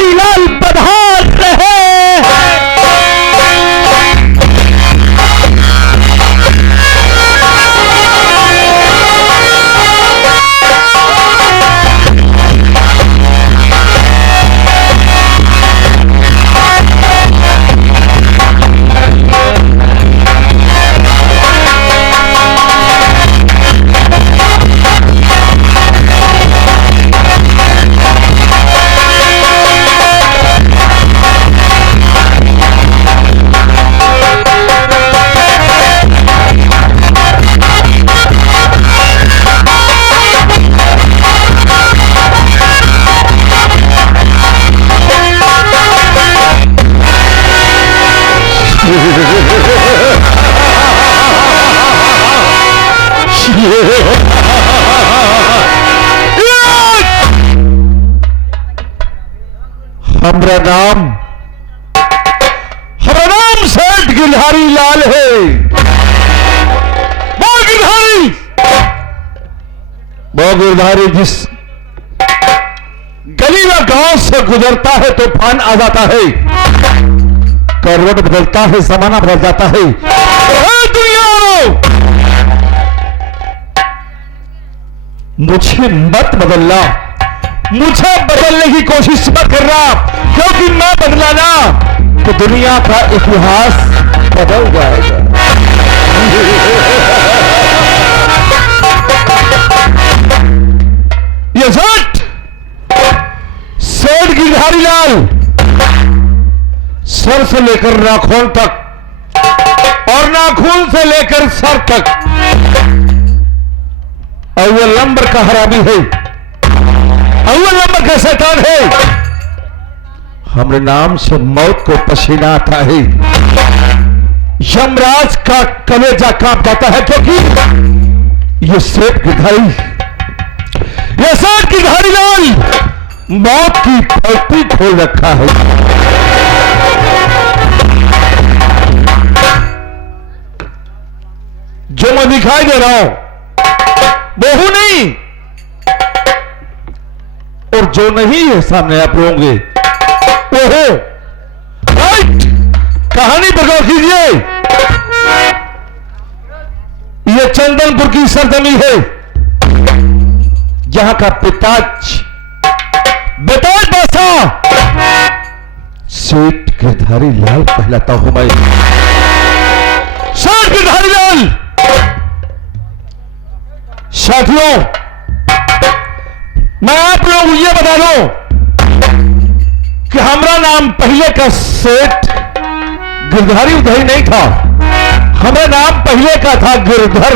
गिरधारी लाल पधार रहे। हमारा नाम सेठ गिरधारी लाल है। वो गिरधारी जिस गली व गांव से गुजरता है तूफान आ जाता है, करवट बदलता है, जमाना बदल जाता है। दुनिया मुझे मत बदलना, मुझे बदलने की कोशिश मत करना, क्योंकि मैं बदला ना तो दुनिया का इतिहास बदल जाएगा। ये सेठ गिरधारी लाल सर से लेकर नाखून तक और नाखून से लेकर सर तक अव्वल नंबर का हरामी है, अव्वल नंबर का शैतान है। हमरे नाम से मौत को पसीना आता है, यमराज का कलेजा कांप जाता है, क्योंकि ये सेठ गिरधारी लाल मौत की पलटी खोल रखा है। जो मैं दिखाई दे रहा हूं वो हूं नहीं, और जो नहीं है सामने आप होंगे वो हो। राइट, कहानी पर गौर कीजिए। ये चंदनपुर की सरजमी है, जहां का पिताज बादशाह सेठ गिरधारी लाल कहलाता हूं मैं। सेठ गिरधारी लाल। साथियों, मैं आप लोगों को यह बता दूं कि हमारा नाम पहले का सेठ गिरधारी उधरी नहीं था, हमारा नाम पहले का था गिरधर।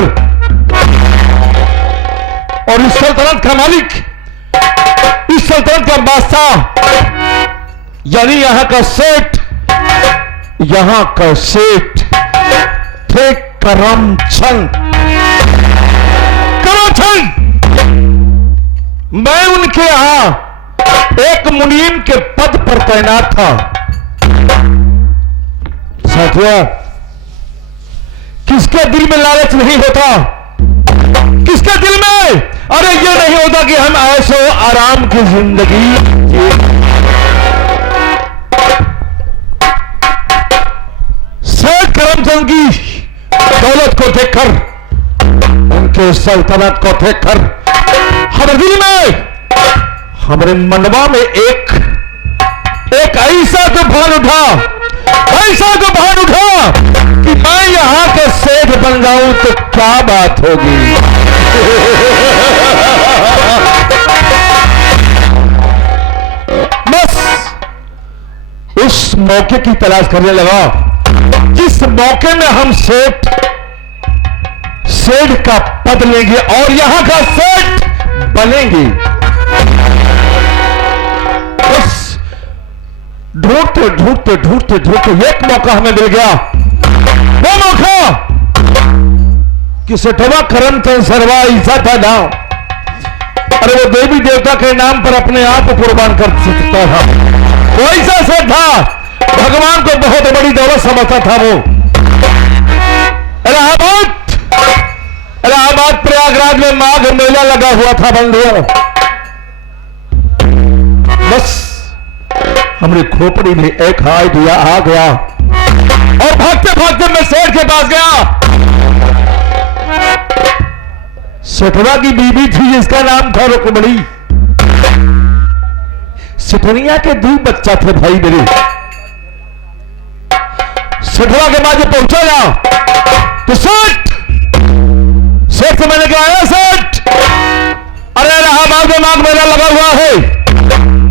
और इस सल्तनत का मालिक, इस सल्तनत का बादशाह, यानी यहां का सेठ थे करमचंद। मैं उनके यहां एक मुनीम के पद पर तैनात था। साथियों, किसके दिल में लालच नहीं होता? किसके दिल में अरे ये नहीं होता कि हम ऐशो आराम की जिंदगी जिए? सेठ करमचंद की दौलत को देखकर, उनके सल्तनत को देखकर हमारे दिल में, हमारे मनवा में एक ऐसा तूफान उठा कि मैं यहां का सेठ बन जाऊं तो क्या बात होगी। बस उस मौके की तलाश करने लगा, जिस मौके में हम सेठ का पद लेंगे और यहां का सेठ बनेंगे। बस ढूंढते एक मौका हमें मिल गया। वो मौका कि सेठवा करमचंद सरवा ऐसा था ना, अरे वो देवी देवता के नाम पर अपने आप को कुर्बान कर सकता था। वो ऐसा सेठ था, भगवान को बहुत बड़ी दौलत समझता था। वो इलाहाबाद प्रयागराज में माघ मेला लगा हुआ था बंधुओं। बस हमने खोपड़ी में एक आइडिया आ गया और भागते भागते मैं सेठ के पास गया। सेठवा की बीबी थी जिसका नाम था रुकमणी। सेठनिया के 2 बच्चा थे भाई मेरे। सेठवा के बाद जब पहुंचा ना तो सेठ से मैंने कहा, सेठ अरे रहा दिमाग मेरा लगा हुआ है,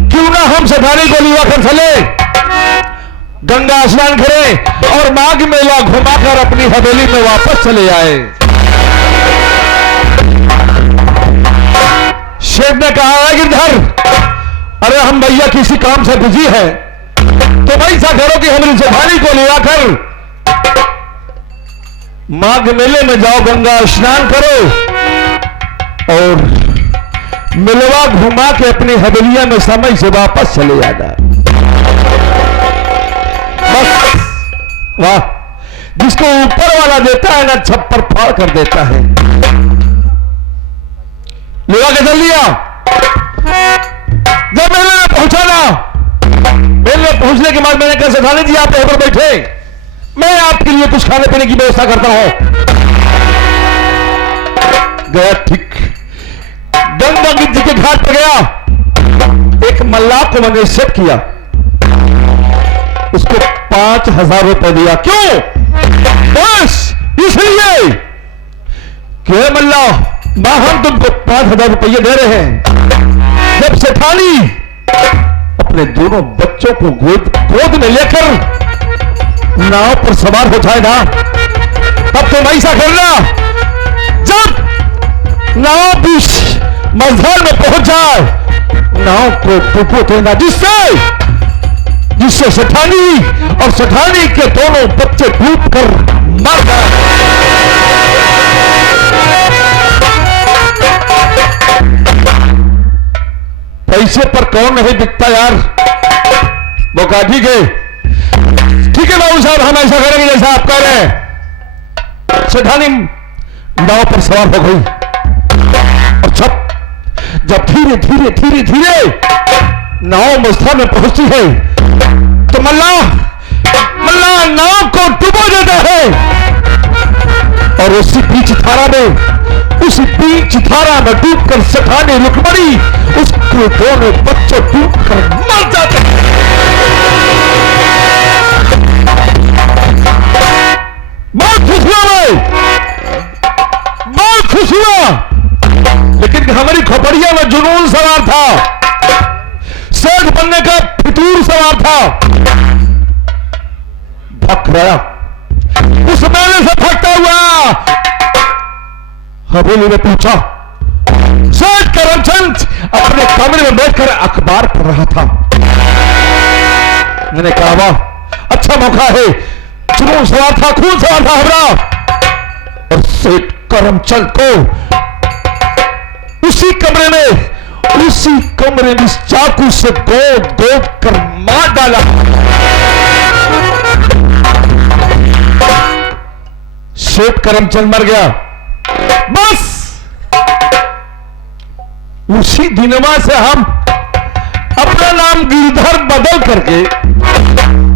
क्यों ना हम सेठानी को लिया कर चले, गंगा स्नान करें और माघ मेला घुमाकर अपनी हवेली में वापस चले आए। शेख ने कहा है गिरधर, अरे हम भैया किसी काम से बिजी है, तो ऐसा करो कि हमारी सेठानी को लिया कर माघ मेले में जाओ, गंगा स्नान करो और मिलवा घुमा के अपनी हवेलिया में समय से वापस चले जाना। बस वाह, जिसको ऊपर वाला देता है ना छप्पर फाड़ कर देता है। लेवा के चल लिया। जब मेले में पहुंचा ना, मेले में पहुंचने के बाद मैंने कहा सेठानी जी आप यहां पर बैठे, मैं आपके लिए कुछ खाने पीने की व्यवस्था करता हूं। गया ठीक गंगा जी के घाट पर गया, एक मल्लाह को मैंने सेट किया, उसको 5000 रुपए दिया। क्यों? बस इसलिए कि मल्लाह मां हम तुमको 5000 रुपये दे रहे हैं, जब सेठानी अपने दोनों बच्चों को गोद में लेकर नाव पर सवार हो जाए ना, तब तुम ऐसा करना, जब नाव बीच मझधार में पहुंच जाए नाव को डुबो देना, जिससे सेठानी और सेठानी के दोनों बच्चे डूब कर मर गए। पैसे पर कौन नहीं बिकता यार, वो कहा ठीक है बाबू साहब, हम ऐसा करेंगे जैसा आप कह रहे हैं। सेठानी नाव पर सवार हो गई और जब धीरे धीरे धीरे धीरे नाव मझधार में पहुंचती है तो मल्लाह नाव को डुबो देता है और उसी बीच धारा में डूबकर सेठानी रुकमणी उसके दोनों बच्चे डूबकर मर जाते हैं। बहुत खुश हुआ, लेकिन हमारी खोपड़िया में जुनून सवार था, सेठ बनने का फितूर सवार था। भग रहा, उस मेले से भागता हुआ हवेली में पहुंचा। सेठ करमचंद अपने कमरे में बैठकर अखबार पढ़ रहा था। मैंने कहा वाह अच्छा मौका है, जुनून सवार था, खून सवार था हमारा। और सेठ करमचंद को उसी कमरे में चाकू से गोद कर मार डाला। सेठ करमचंद मर गया। बस उसी दिनवा से हम अपना नाम गिरधर बदल करके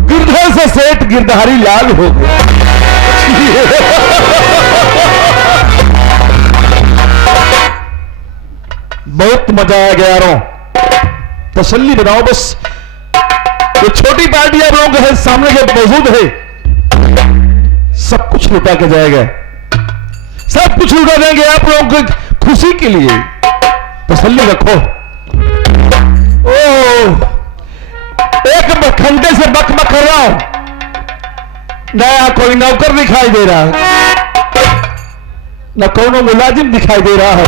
गिरधर से सेठ गिरधारी लाल हो गए। बहुत मजा आया गया यारों, तसल्ली बनाओ बस। ये छोटी पार्टी आप लोगों के सामने जो मौजूद है, सब कुछ लुटा के जाएगा, सब कुछ लुटा देंगे आप लोगों की खुशी के लिए। तसल्ली रखो। एक घंटे से बकबक कर रहा हूं, नया कोई नौकर दिखाई दे रहा है, न कोनो मुलाजिम दिखाई दे रहा है।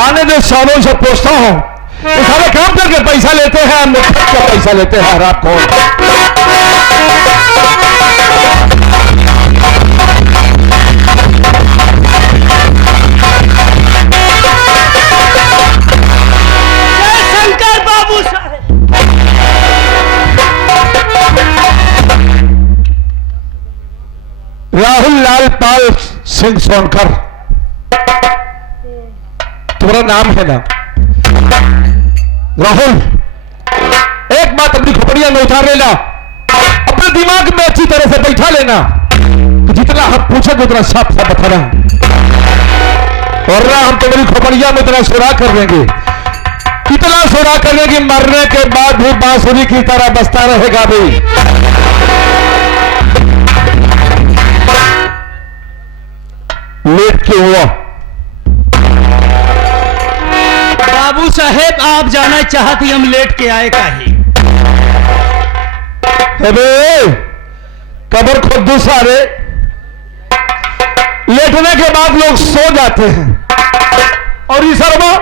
आने दे, सालों से पूछता हूं, ये सारे काम करके पैसा लेते हैं, मुफ्त का पैसा लेते हैं आपको। शंकर बाबू साहब, राहुल लाल पाल सिंह सोनकर तुम्हारा नाम है ना? राहुल, एक बात अपनी खोपड़िया में उतार लेना, अपने दिमाग में अच्छी तरह से बैठा लेना कि जितना हम पूछेंगे उतना साफ साफ बताना, और ना हम तुम्हारी खोपड़िया में इतना सुराग कर देंगे, इतना सुराग कर देंगे मरने के बाद भी बांसुरी की तरह बजता रहेगा भाई। लेट क्यों हुआ? बाबू साहेब आप जाना चाहती हम लेट के आए काहे? अबे कब्र खुद सारे लेटने के बाद लोग सो जाते हैं, और ईसरवा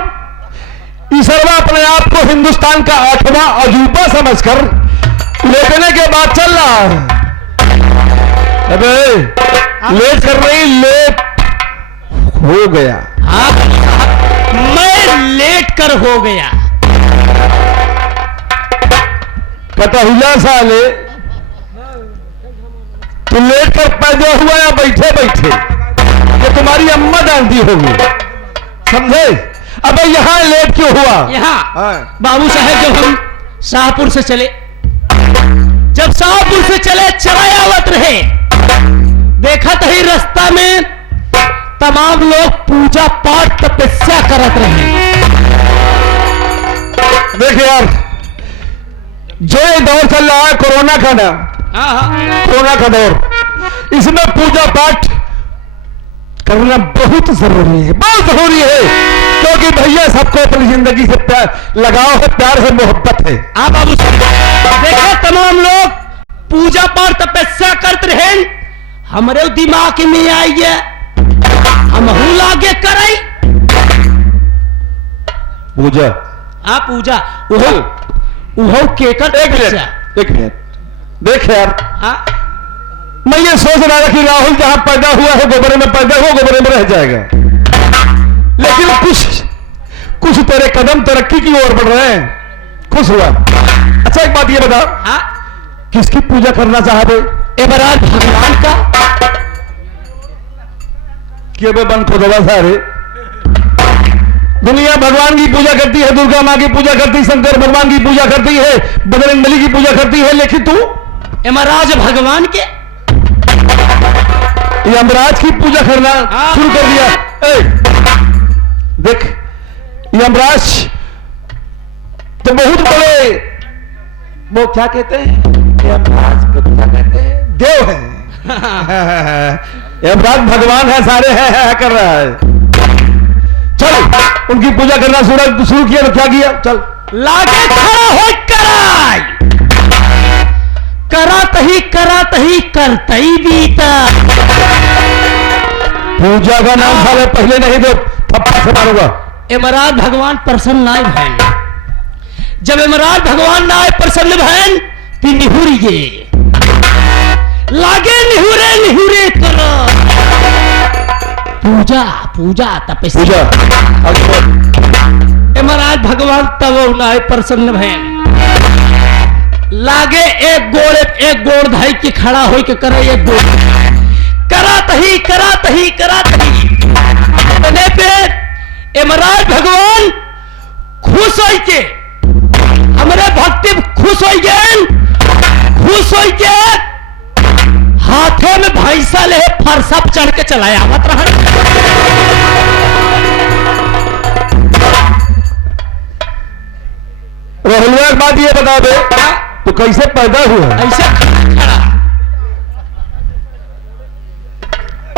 अपने आप को हिंदुस्तान का 8वां अजूबा समझकर लेटने के बाद चल रहा है। अबे लेट कर रही, लेट हो गया। मैं लेट कर हो गया। कटहिला साले तू लेट कर पैदा हुआ या बैठे बैठे? ये तुम्हारी अम्मा जानती होगी, समझे? अबे यहाँ लेट क्यों हुआ? यहाँ बाबू साहेब जब हम शाहपुर से चले, चरायावत रहे, देखा तो ही रास्ता में तमाम लोग पूजा पाठ तपस्या करत रहे। देखिए यार, जो ये दौर चल रहा है कोरोना का ना, कोरोना का दौर, इसमें पूजा पाठ करना बहुत जरूरी है, बहुत जरूरी है, क्योंकि भैया सबको अपनी जिंदगी से प्यार लगाव है, प्यार है, मोहब्बत है। आप बाबू देखा तमाम लोग पूजा पाठ तपस्या करते रहे, हमारे दिमाग में आई है हम लागे कराई पूजा। पूजा उहो केकर। एक मिनट देख यार, मैं ये सोच रहा था कि राहुल जहां पैदा हुआ है गोबरे में पैदा हुआ, गोबरे में रह जाएगा, लेकिन कुछ तेरे कदम तरक्की की ओर बढ़ रहे हैं, खुश हुआ। अच्छा एक बात ये बता, किसकी पूजा करना चाहते? एमराज भगवान का। क्यों बे बन खुदवा सारे दुनिया भगवान की पूजा करती है, दुर्गा माँ की पूजा करती है, शंकर भगवान की पूजा करती है, बजरंगबली की पूजा करती है, लेकिन तू यमराज भगवान के यमराज की पूजा करना शुरू कर दिया। देख यमराज तो बहुत बड़े, वो क्या कहते हैं, यमराज को क्या कहते हैं, देव है। यमराज भगवान है, सारे है कर रहा है। चल उनकी पूजा करना शुरू किया तो क्या किया? चल लागे खड़ा हो कराई, करात ही करते ही बीता। पूजा का नाम साले पहले नहीं दो, थप्पड़ से मारूंगा। यमराज भगवान प्रसन्न नाय भैन, जब यमराज भगवान नाय प्रसन्न भैन ती निहुरिए लागे निहुरे करो पूजा तपस्या। यमराज भगवान तब नाय प्रसन्न भैन लागे एक गोड़ धाई के खड़ा हो के करे, एक गोड़ करात ही पे यमराज भगवान खुश हो के हमारे भक्ति खुश हो के हाथे में भैंसा ले फरसा चढ़ के चलाया मत रहा। रोहलवा एक बात ये बता दे, तो कैसे पैदा हुआ? ऐसे खड़ा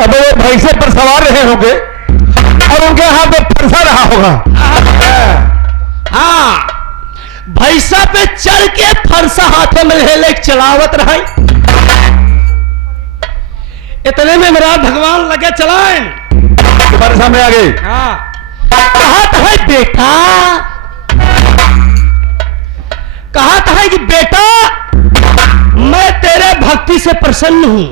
अब वो भैंसे पर सवार रहे होंगे और उनके हाथ में फरसा रहा होगा। हाँ भैंसा पे चढ़ के फरसा हाथों में ले चलावत रहा। इतने में मेरा भगवान लगे चलाएं, तुम्हारे सामने आ गए। कहा है बेटा, कहा है कि बेटा मैं तेरे भक्ति से प्रसन्न हूं।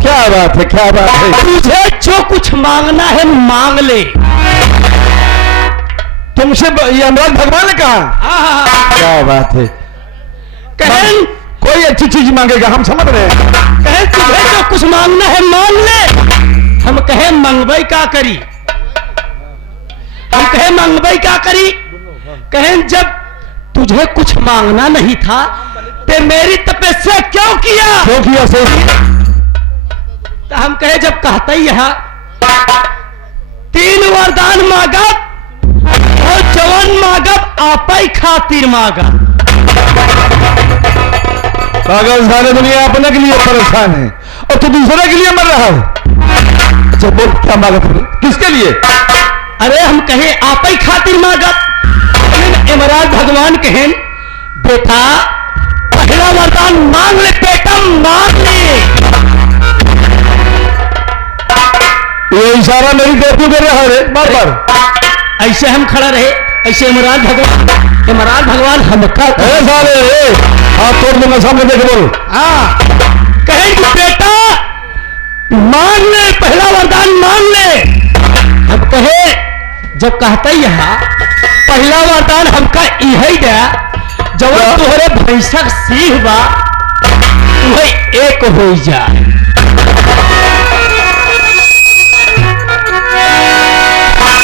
क्या बात है, क्या बात है। तुझे जो कुछ मांगना है मांग ले। तुमसे यमराज भगवान ने कहा? क्या बात है। कहें कोई अच्छी चीज मांगेगा, हम समझ रहे हैं। कहें तुझे जो कुछ मांगना है मांग ले। हम कहें मंगवाई क्या करी, हम कहें मंगवाई क्या करी। कहें जब तू तुझे कुछ मांगना नहीं था ते मेरी तपस्या क्यों किया? क्यों किया से? तो हम कहे जब कहता ही यहाँ 3 वरदान मांगब और जवन मांगब आपई खातिर मांगब। पागल सारे दुनिया अपने के लिए परेशान है और तू दूसरे के लिए मर रहा है। जब बोल क्या मांगा तूने, किसके लिए? अरे हम कहे आपई खातिर मांगब। यमराज भगवान कहें बेटा पहला वरदान मांग ले बेटा, मांग ले। ये इशारा मेरी तरफ क्यों कर रहा है बार बार? ऐसे हम खड़ा रहे, ऐसे यमराज भगवान हमका सारे हाथ तोड़ दूंगा, सामने देख बोल। हाँ कहें कि बेटा मांग ले, पहला वरदान मांग ले। हम कहे जब कहता ही यहाँ पहला वरदान हमका यही दे जब तोहरे भैंसक सिंह बा वही एक हो जाए।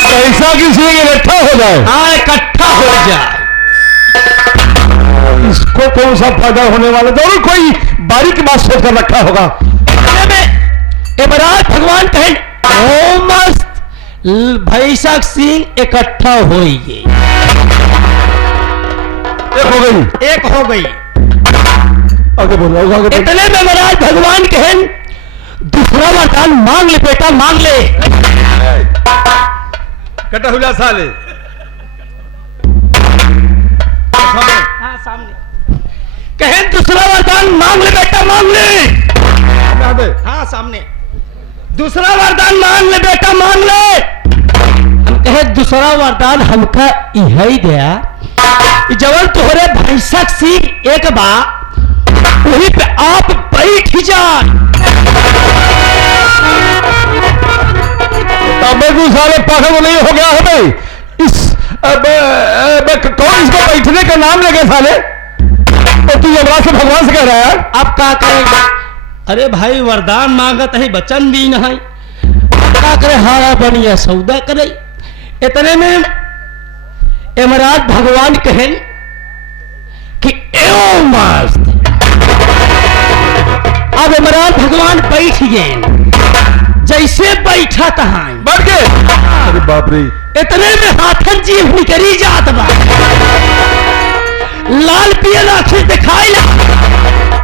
पैसा की सिंह इकट्ठा हो जाए। हाँ इकट्ठा हो जाए। इसको कौन सा फायदा होने वाला? जरूर कोई बारीक बात सोच कर रखा होगा। यमराज भगवान कहें ओ मस्त भैंसक सिंह इकट्ठा हो गई, एक हो गई। आगे बोलो, आगे बोलो। इतने में यमराज भगवान कहें दूसरा वरदान मांग ले बेटा, मांग ले। कटा हुआ साले हाँ सामने कहें दूसरा वरदान मांग ले बेटा, मांग ले। हाँ सामने दूसरा वरदान मांग ले बेटा, मांग ले। हम कहे दूसरा वरदान हमका यही दिया जवन तोहरे भैंसक सिंह एक बा वहीं पे आप बैठ जाए। अब तू साले पागल नहीं हो गया है भाई? कौन इसको बैठने का नाम लगे साले? और तू यमराज से भगवान से कह रहा है अब क्या करेगा? अरे भाई वरदान मांगत है, वचन दी है, क्या करे? हारा बनिया सौदा करे। इतने में यमराज भगवान कहें कि एओ मस्त। अब यमराज भगवान बैठ गए, जैसे बैठा तहां बैठ गए। अरे बाप रे! इतने में हाथन जीभ निकली जात बा, लाल पियल आंखें दिखाई ला।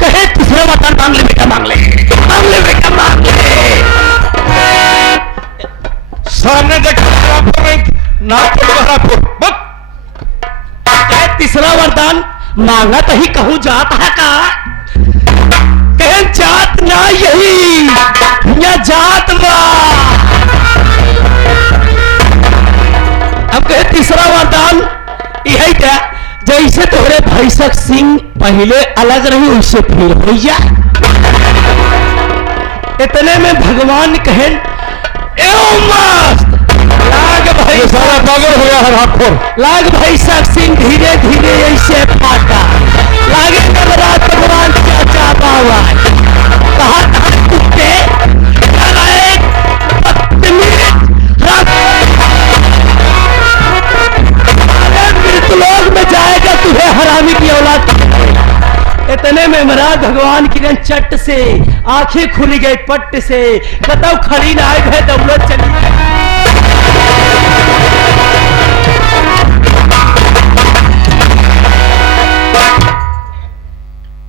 कहे तीसरा वरदान मांग ले बेटा, मांग ले, मांग ले बेटा, मांग ले। सामने देखा नाक तीसरा वरदान मांगा तो ही कहूं जात है का? कहे जात ना यही या जात बा। अब कहे तीसरा वरदान यही क्या जैसे तोहरे भैंसक सिंह पहले अलग रही उससे फिर हो जाए। इतने में भगवान कहे मस्त लाग भाई सारा पागल हो गया है हाथ। लाग भैंसक सिंह धीरे धीरे ऐसे फाटा लागे नवरात भगवान चाचा बाबा कहा कुत्ते मृतलोक में जाएगा तुझे हरामी की औलाद। इतने में यमराज भगवान की चट से आंखें खुली गई पट्ट से, बताओ खड़ी ना आए भय दौलत चली।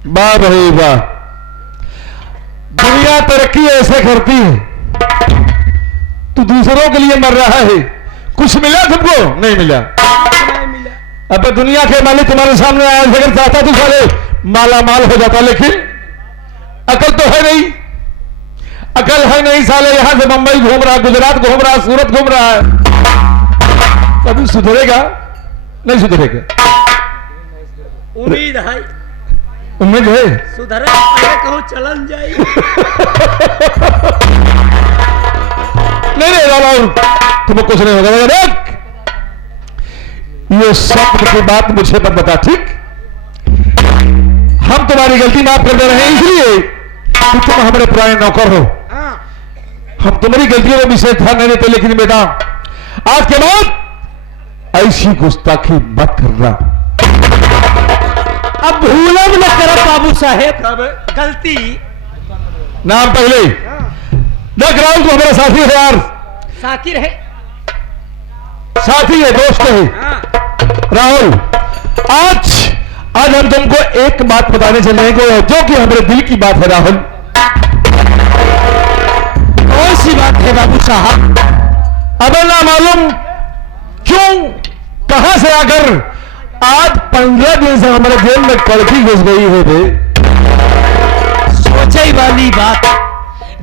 वाह भाई वाह! दुनिया तरक्की ऐसे करती है, तू दूसरों के लिए मर रहा है। कुछ मिला तुमको? नहीं मिला। अब दुनिया के मालिक तुम्हारे सामने आया, अगर चाहता तू साले माला माल हो जाता, लेकिन अकल तो है नहीं, अकल है नहीं साले। यहां से मुंबई घूम रहा, गुजरात घूम रहा, सूरत घूम रहा है। कभी सुधरेगा? नहीं सुधरेगा। उम्मीद है, उम्मीद है सुधरे पहले कहूं चलन जाए। नहीं राम, तुम्हें कुछ नहीं होगा। देख ये सब की बात मुझे मत बता, ठीक? हम तुम्हारी गलती माफ कर दे रहे हैं, इसलिए कि तुम हमारे पुराने नौकर हो। हम तुम्हारी गलतियों में विशेष ध्यान नहीं देते, लेकिन बेटा आज के बाद ऐसी गुस्ताखी मत करना। अब भूलब न करब बाबू साहेब गलती। नाम पहले देख राहुल को हमारा साथी है यार, साकिर है, साथी है, दोस्त है। राहुल आज हम तुमको एक बात बताने चले हैं जो कि हमारे दिल की बात है। राहुल कौन सी बात है बाबू साहब? अब ना मालूम क्यों कहां से आकर आज 15 दिन से हमारे जेल में कड़की घुस गई है बे। सोचे वाली बात,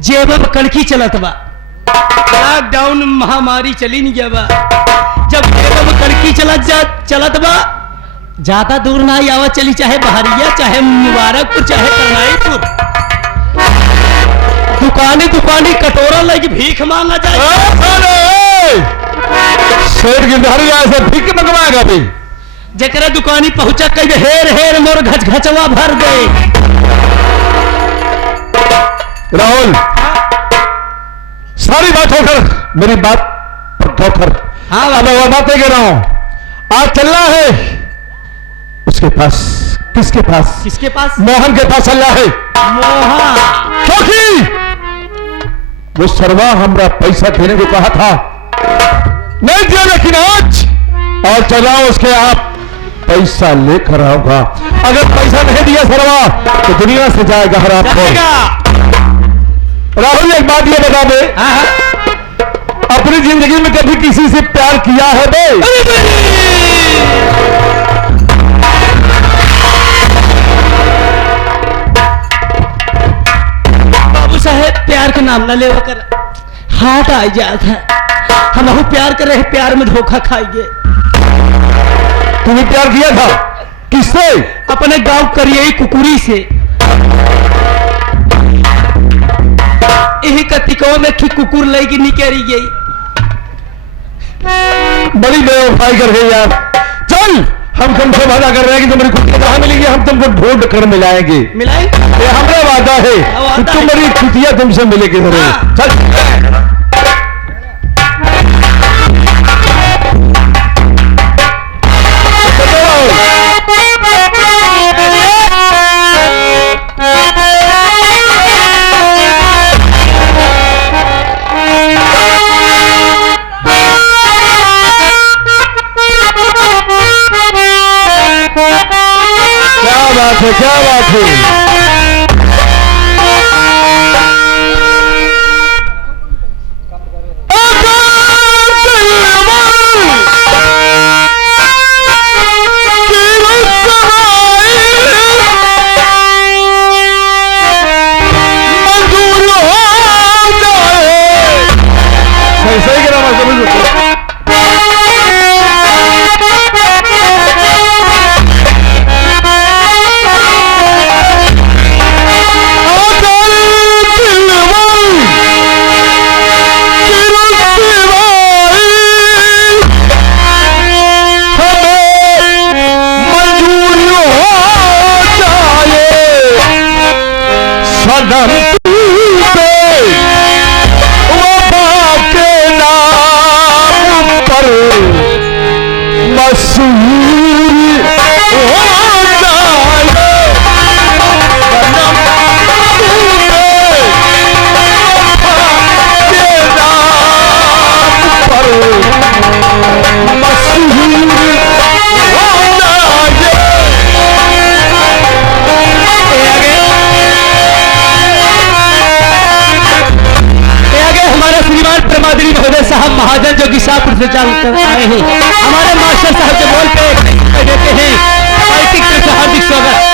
जेब में कड़की चलत बा, लॉकडाउन महामारी चली नहीं गया बा, जब जेब में कड़की चलत बा, ज्यादा दूर ना आवा चली, चाहे बहरिया, चाहे मुबारकपुर, चाहे करनाईपुर, दुकानी दुकानी कटोरा लगी भीख मांगा जाए। शेर गिरधारी से भीख मंगवाएगा भाई, जकरा दुकानी पहुंचा कह हेर हेर मोर घच घचवा भर दे। राहुल सारी बात होकर मेरी बात ठोकर, हाँ अब मैं बातें कह रहा हूं, आज चलना है उसके पास। किसके पास? किसके पास? मोहन के पास चलना है। मोहन क्योंकि वो सर्वा हमरा पैसा देने को कहा था, नहीं दिया, लेकिन आज और चला उसके आप पैसा लेकर आओगा। अगर पैसा नहीं दिया सर्वा तो दुनिया से जाएगा हर आपको। राहुल एक बात ये बता दे, अपनी जिंदगी में कभी किसी से प्यार किया है बे? बाबू साहेब प्यार का नाम न ले कर हाथ आ जाता है, हम प्यार कर रहे, प्यार में धोखा खाएंगे। तूने प्यार किया था? किससे? अपने गांव करिए कुकुरी से। यही कतिकों में कुकुर लेगी निकली गई, बड़ी बेवफाई कर गई यार। चल हम तुमसे वादा कर रहे हैं कि तुम्हारी कुतिया कहां मिलेगी, हम तुमको ढूंढ कर मिलाएंगे। मिलाएंगे, ये हमारा वादा है कि तुम्हारी कुतिया तुमसे मिलेगी जरूर। चल क्या बात है? सही करा साहब महाजन जो गिसापुर से चल कर आए हैं, हमारे मास्टर साहब के बोल पे देते हैं हार्दिक तरफ से हार्दिक स्वागत।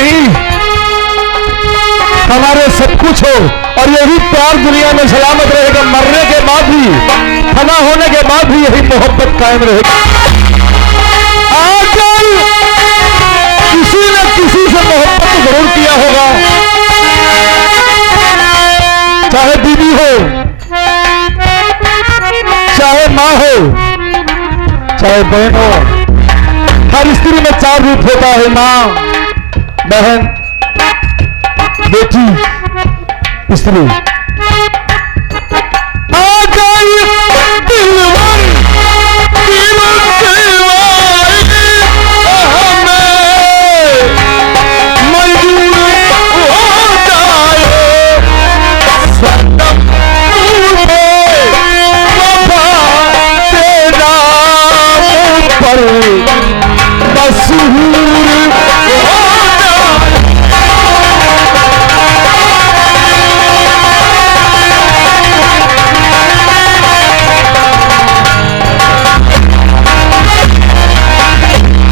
नहीं, हमारे सब कुछ हो और यही प्यार दुनिया में सलामत रहेगा। मरने के बाद भी, फना होने के बाद भी यही मोहब्बत कायम रहेगी। आजकल किसी न किसी से मोहब्बत तो जरूर किया होगा, चाहे बीवी हो, चाहे माँ हो, चाहे बहन हो। हर स्त्री में 4 रूप होता है, माँ, बहन, बेटी, स्त्री। आ गई